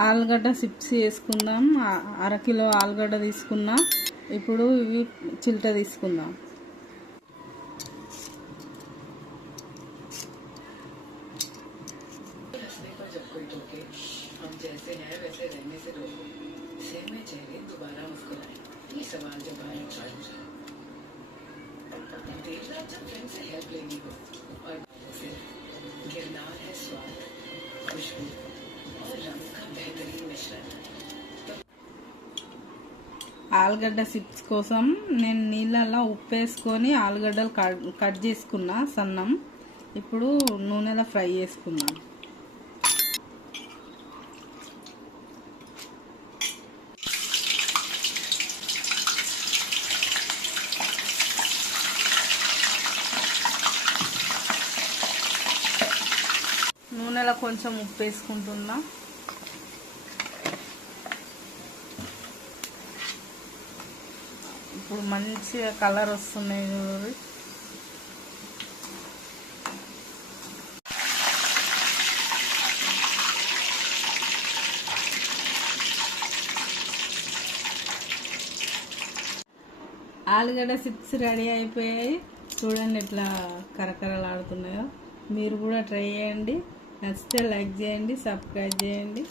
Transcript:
ఆలుగడ్డ చిప్స్ వేసుకుందాం. అరకిలో ఆలుగడ్డ తీసుకున్నా. ఇప్పుడు ఇవి చిల్ట తీసుకుందాం. ఆలుగడ్డ చిప్స్ కోసం నేను నీళ్ళల్లో ఉప్పు వేసుకొని ఆలుగడ్డలు కట్ చేసుకున్నా సన్నం. ఇప్పుడు నూనెలో ఫ్రై చేసుకుందాం. నూనెలో కొంచెం ఉప్పు వేసుకుంటున్నా. ఇప్పుడు మంచిగా కలర్ వస్తున్నాయి చూడండి. ఆలుగడ్డ చిప్స్ రెడీ అయిపోయాయి. చూడండి ఎట్లా కరకరలాడుతున్నాయో. మీరు కూడా ట్రై చేయండి. నచ్చితే లైక్ చేయండి, సబ్స్క్రైబ్ చేయండి.